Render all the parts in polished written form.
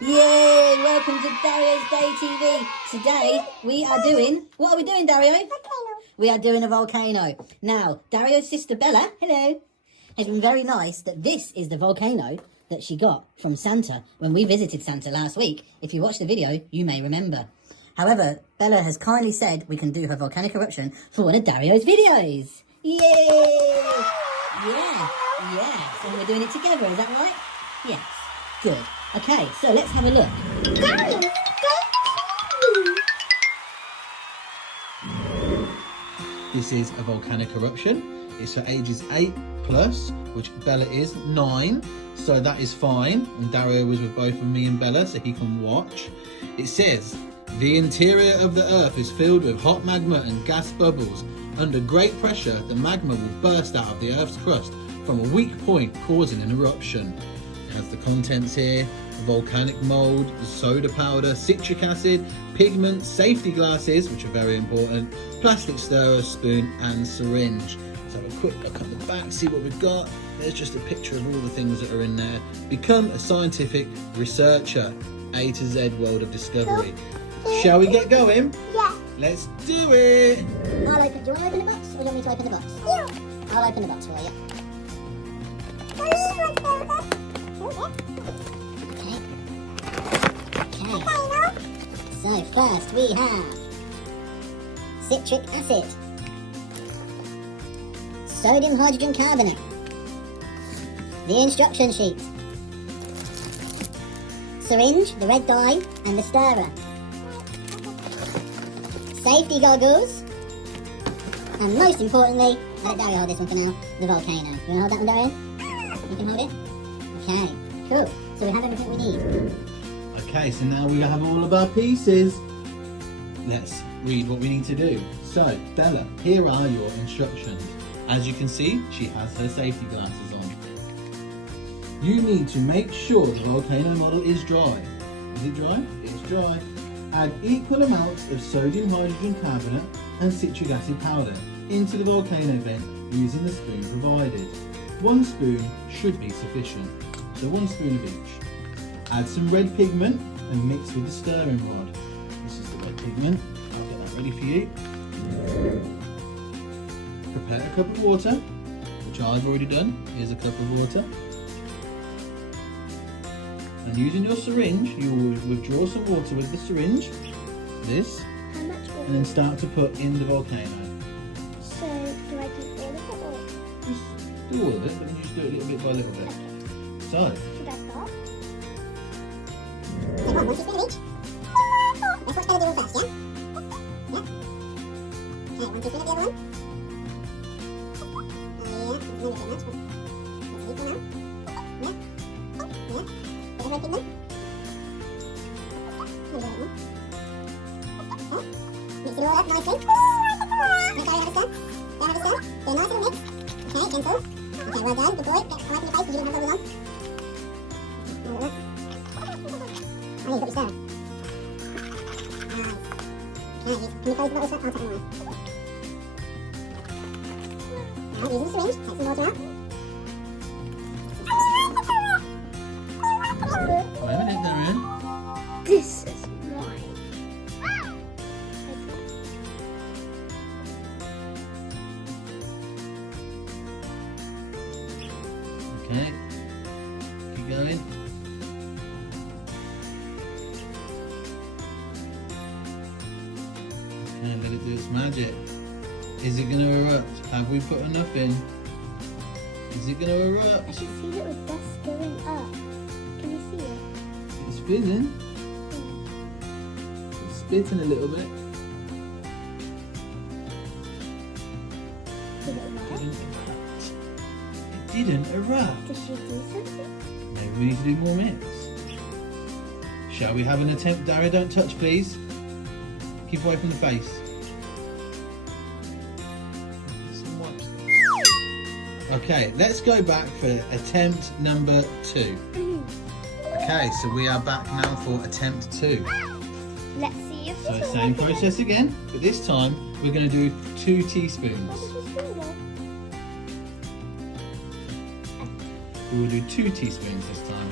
Yay! Welcome to Dario's Ddtv. Today we are doing... What are we doing, Dario? Volcano. We are doing a volcano. Now, Dario's sister Bella, hello, has been very nice that this is the volcano that she got from Santa when we visited Santa last week. If you watched the video, you may remember. However, Bella has kindly said we can do her volcanic eruption for one of Dario's videos. Yay! Yeah. And we're doing it together, is that right? Yes. Good. Okay, so let's have a look. Dario's Ddtv. This is a volcanic eruption. It's for ages 8 plus, which Bella is 9, so that is fine. And Dario was with both of me and Bella, so he can watch. It says, the interior of the Earth is filled with hot magma and gas bubbles. Under great pressure, the magma will burst out of the Earth's crust from a weak point, causing an eruption. It has the contents here: volcanic mold, soda powder, citric acid, pigment, safety glasses, which are very important, plastic stirrer, spoon and syringe. Let's have a quick look at the back, see what we've got. There's just a picture of all the things that are in there. Become a scientific researcher. A to Z world of discovery. Shall we get going? Yeah. Let's do it! I'll open. Do you want to open the box, or do you want me to open the box? You. I'll open the box for you. Okay. So first we have citric acid, sodium hydrogen carbonate, the instruction sheet, syringe, the red dye, and the stirrer, safety goggles, and most importantly, let Dario hold this one for now, the volcano. You want to hold that one, Dario? You can hold it? Okay, cool. So we have everything we need. Okay, so now we have all of our pieces. Let's read what we need to do. So, Bella, here are your instructions. As you can see, she has her safety glasses on. You need to make sure the volcano model is dry. Is it dry? It's dry. Add equal amounts of sodium hydrogen carbonate and citric acid powder into the volcano vent using the spoon provided. 1 spoon should be sufficient, so 1 spoon of each. Add some red pigment and mix with the stirring rod. This is the red pigment. I'll get that ready for you. Prepare a cup of water, which I've already done. Here's a cup of water. And using your syringe, you will withdraw some water with the syringe, this, How much water? and then start to put in the volcano. So, do I do all of it or Just do all of it, but then you just do it a little bit by little bit. So, should I start? Okay, one spoon of each. Let's watch Bella do one first, yeah? Yeah. Okay, 1 teaspoon of the other one. Yeah, that's maybe a bit much, but that's equal now. Yeah. Yeah. Bit of red pigment. Maybe a bit more. Okay. Mix it all up nicely. Let Dario have a stir. Dario have a stir. Do a nice little mix. Okay, gentle. Okay, well done. Good boy. Get right in your face because you don't have those on. Like that. Oh, you've got your stirrer. Nice. Okay, can you close the bottle, sir? I'll take one away. Right, using the syringe, take some water out. wait a minute, Darren. This is mine. Okay, keep going. Okay, let it do its magic. Is it going to erupt? Have we put enough in? Is it going to I erupt? should see it with dust going up. Can you see it? It's fizzing. It's spitting a little bit. Did it work? It didn't erupt. Did she do something? Maybe we need to do more mix. Shall we have an attempt? Dario, don't touch, please. Keep away from the face. Some wipes. Okay, let's go back for attempt number 2. Okay, so we are back now for attempt 2. Let's see if So this will same work. process again, but this time we're going to do 2 teaspoons. What does this do? We will do 2 teaspoons this time.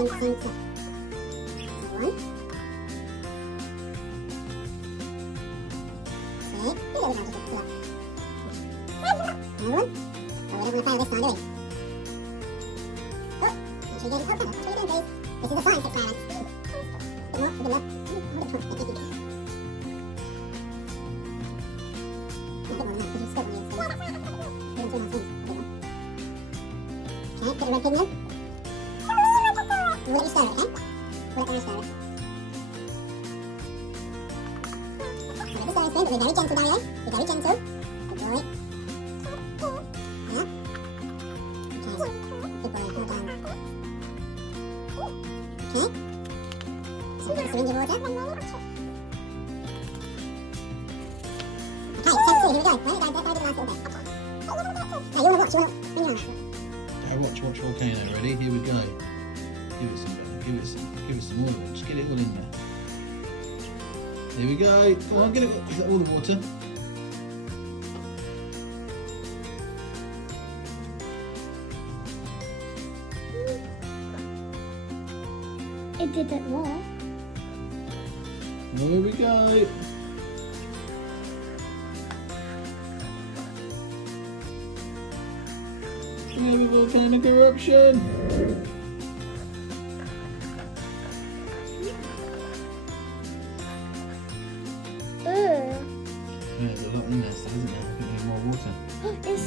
doing the same stuff. One. Okay, do a little bit of pull up. Another one. Oh, we don't want to fail this time, do we? Oh, make sure you get it. Oh, that's what you're doing, please. This is a science experiment. A bit more, a bit more. A bit more than that, because you still want to use them. Doing two more things. Okay, put the red pigment in. We'll let you stir it, okay? We'll let you stir it. So it's a stirring spoon, but we're very gentle, Dario. We're very gentle. Good boy. Yeah. Okay. Good boy, well done. Okay. So we've got a syringe of water. Okay, step 2, here we go. Right, go to the last little bit. Now you want to watch, bring your arm. Watch Volcano. Ready? Here we go. Give it some, give it some more. Just get it all in there. Here we go. Come on, get it. Is that all the water? It didn't work. Here we go. We have a volcanic eruption. There's a lot in there, isn't there? I think we need more water. It's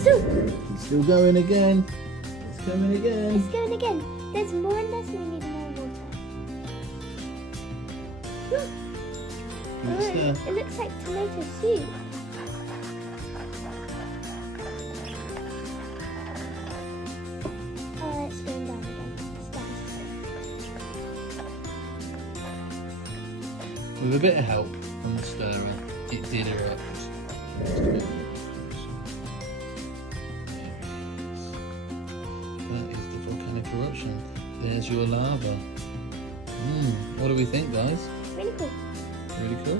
Still going again. It's coming again. It's going again. There's more in this. We need more water. Give it a stir. It looks like tomato soup. Oh, it's going down again. It's down. With a bit of help from the stirrer, it did erupt. That is the volcanic eruption. There's your lava. What do we think, guys? Really cool. Really cool.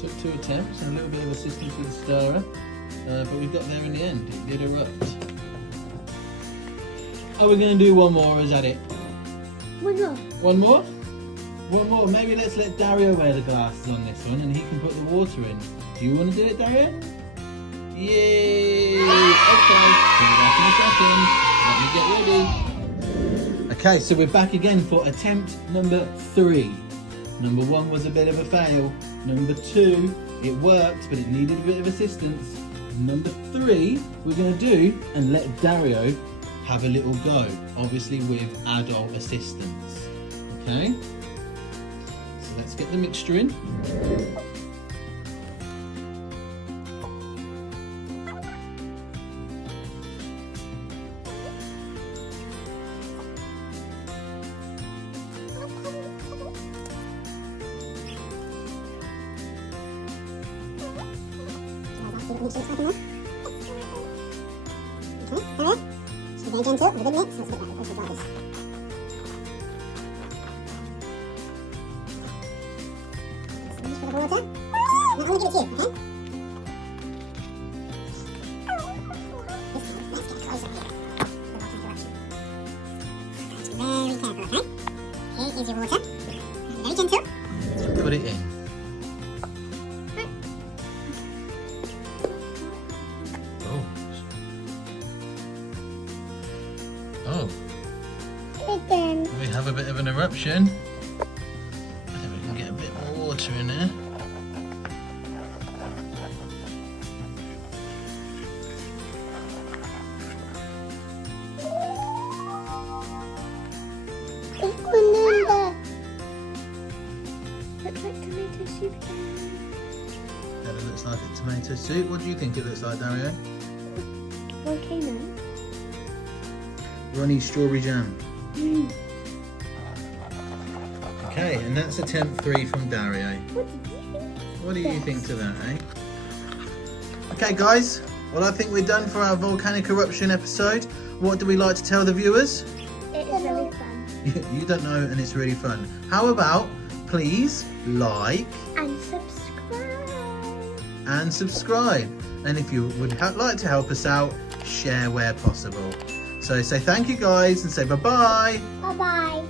Took 2 attempts and a little bit of assistance with the stirrer, but we got there in the end. It did erupt. Are we going to do one more, or is that it? One more. One more? One more. Maybe let's let Dario wear the glasses on this one and he can put the water in. Do you want to do it, Dario? Yay! Okay, we'll be back in a second. Let me get ready. Okay, so we're back again for attempt number 3. Number 1 was a bit of a fail. Number 2, it worked, but it needed a bit of assistance. Number 3, we're going to do and let Dario have a little go, obviously with adult assistance. Okay? So let's get the mixture in. Very gentle, with a good mix. Let's get that before she dries. Just for the water. Now I'm going to give it to you, okay? This time, let's get closer here. The volcanic eruption. Very careful, okay? Here is your water. Very gentle. Put it in. Oh, Again. we have a bit of an eruption. I think we can get a bit more water in there. It's gone in there. Looks like tomato soup again. That looks like a tomato soup. What do you think it looks like, Dario? Volcano. Runny strawberry jam. Okay, and that's attempt 3 from Dario. What do you think? What do you think to that, eh? Okay, guys. Well, I think we're done for our volcanic eruption episode. What do we like to tell the viewers? It is really fun. You don't know, and it's really fun. How about please like And subscribe. and subscribe? And if you would like to help us out, share where possible. So say thank you guys and say bye-bye. Bye-bye.